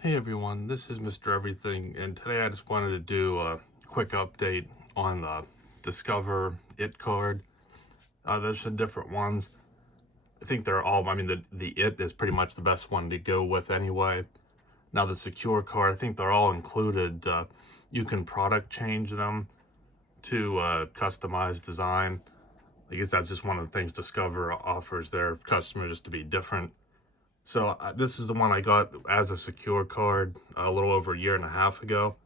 Hey everyone, this is Mr. Everything, and today I just wanted to do a quick update on the Discover It card. There's some different ones. I think they're all, the It is pretty much the best one to go with anyway. Now the Secure card, I think they're all included. You can product change them to customize design. I guess that's just one of the things Discover offers their customers, just to be different. So this is the one I got as a secure card a little over a year and a half ago.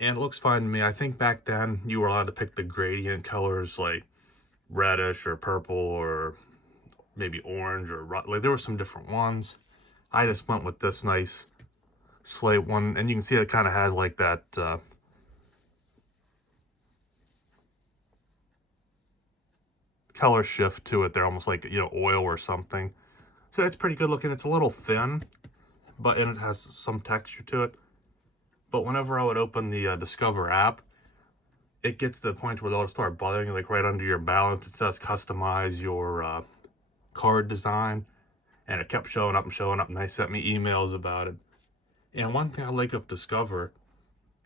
And it looks fine to me. I think back then you were allowed to pick the gradient colors like reddish or purple or maybe orange or like there were some different ones. I just went with this nice slate one, and you can see it kind of has like that color shift to it there, almost like, oil or something. So it's pretty good looking. It's a little thin, and it has some texture to it. But whenever I would open the Discover app, it gets to the point where they'll start bothering you, like right under your balance. It says customize your card design, and it kept showing up and showing up, and they sent me emails about it. And one thing I like of Discover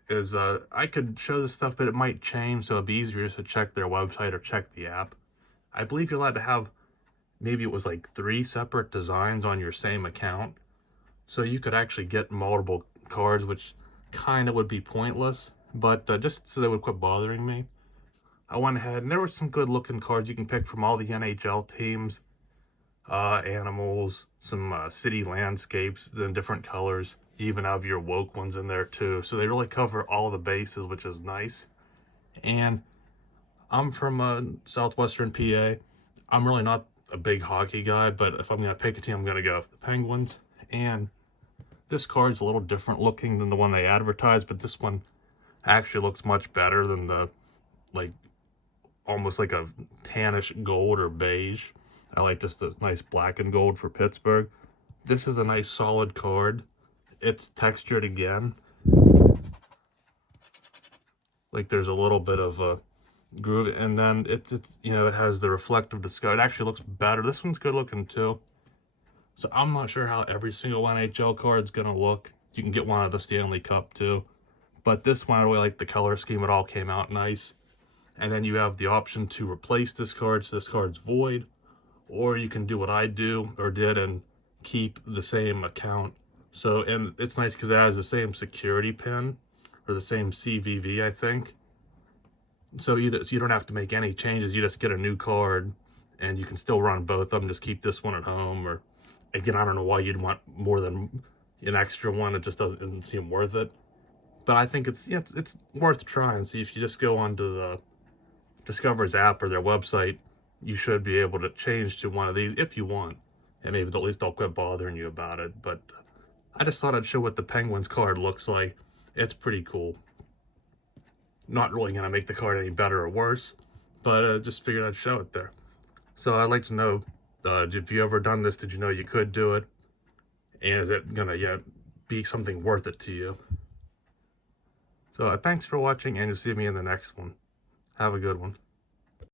is I could show this stuff, but it might change, so it'd be easier to check their website or check the app. I believe you're allowed to have, maybe it was like 3 separate designs on your same account, so you could actually get multiple cards, which kind of would be pointless, but just so they would quit bothering me, I went ahead, and there were some good looking cards you can pick from all the NHL teams, animals, some city landscapes in different colors. You even have your woke ones in there too, so they really cover all the bases, which is nice. And I'm from southwestern PA. I'm really not a big hockey guy, but if I'm gonna pick a team, I'm gonna go with the Penguins. And this card's a little different looking than the one they advertised, but this one actually looks much better than the, like, almost like a tannish gold or beige. I like just a nice black and gold for Pittsburgh. This is a nice solid card. It's textured again. Like there's a little bit of a groove, and then it's it has the reflective discover. It actually looks better. This one's good looking too. So I'm not sure how every single NHL card's gonna look. You can get one of the Stanley Cup too. But this one, I really like the color scheme. It all came out nice. And then you have the option to replace this card, so this card's void. Or you can do what I do or did and keep the same account. So, and it's nice because it has the same security pin or the same CVV, I think. So you don't have to make any changes. You just get a new card, and you can still run both of them. Just keep this one at home. Or again, I don't know why you'd want more than an extra one. It just doesn't seem worth it. But I think it's worth trying. See, if you just go onto the Discover's app or their website, you should be able to change to one of these if you want, and maybe at least they'll quit bothering you about it. But I just thought I'd show what the Penguins card looks like. It's pretty cool. Not really gonna make the card any better or worse, but just figured I'd show it there. So I'd like to know, if you ever done this, did you know you could do it? And is it gonna be something worth it to you? So thanks for watching, and you'll see me in the next one. Have a good one.